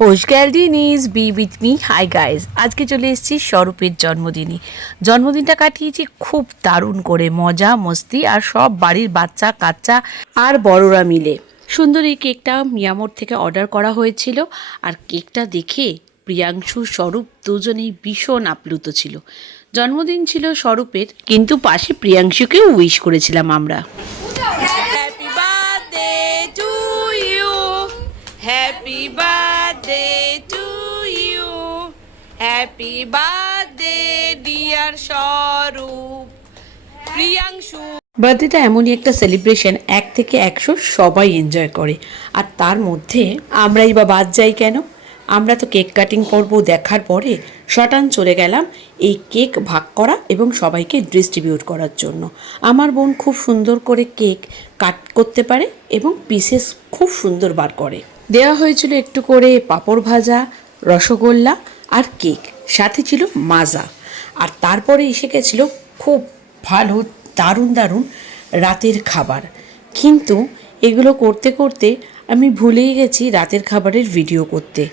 হোশ গ্যালডিনিজ be with me. Hi guys, আজকে চলে এসেছি স্বরূপের জন্মদিনে। জন্মদিনটা কাটিয়েছি খুব দারুণ করে, মজা মস্তি আর সব বাড়ির বাচ্চা কাচ্চা আর বড়রা মিলে। সুন্দর এই কেকটা মিয়ামোর থেকে অর্ডার করা হয়েছিল, আর কেকটা দেখে প্রিয়াংশু স্বরূপ দুজনেই ভীষণ আপ্লুত ছিল। জন্মদিন ছিল স্বরূপের, কিন্তু পাশে প্রিয়াংশুকেও উইশ করেছিলাম আমরা। Happy birthday to you, happy birthday to you, happy birthday dear Swarup. Priyanshu বার্থডেটা এমনই একটা সেলিব্রেশন, 1 থেকে 100 সবাই এনজয় করে, আর তার মধ্যে আমরাই বা বাদ যাই কেন? আমরা তো কেক কাটিং পর্ব দেখার পরে শটান চলে গেলাম এই কেক ভাগ করা এবং সবাইকে ডিস্ট্রিবিউট করার জন্য। আমার বোন খুব সুন্দর করে কেক কাট করতে পারে এবং পিসেস খুব সুন্দর বার করে। দেওয়া হয়েছিল একটু করে পাঁপড় ভাজা, রসগোল্লা আর কেক, সাথে ছিল মাজা। আর তারপরে এসে গেছিলো খুব ভালো দারুণ দারুণ রাতের খাবার। কিন্তু এগুলো করতে করতে আমি ভুলেই গেছি রাতের খাবারের ভিডিও করতে।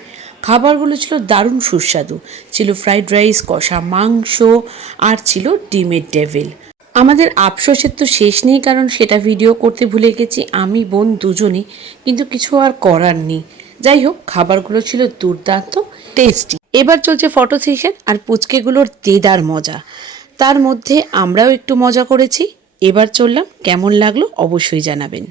খাবারগুলো ছিল দারুণ সুস্বাদু, ছিল ফ্রাইড রাইস, কষা মাংস আর ছিল ডিমের ডেভিল। আমাদের আফসোসের তো শেষ নেই, কারণ সেটা ভিডিও করতে ভুলে গেছি আমি বোন দুজনেই, কিন্তু কিছু আর করার নেই। যাই হোক, খাবারগুলো ছিল দুর্দান্ত টেস্টি। এবার চলছে ফটো সেশন, আর পুচকেগুলোর দেদার মজা। তার মধ্যে আমরাও একটু মজা করেছি। এবার চললাম, কেমন লাগলো অবশ্যই জানাবেন।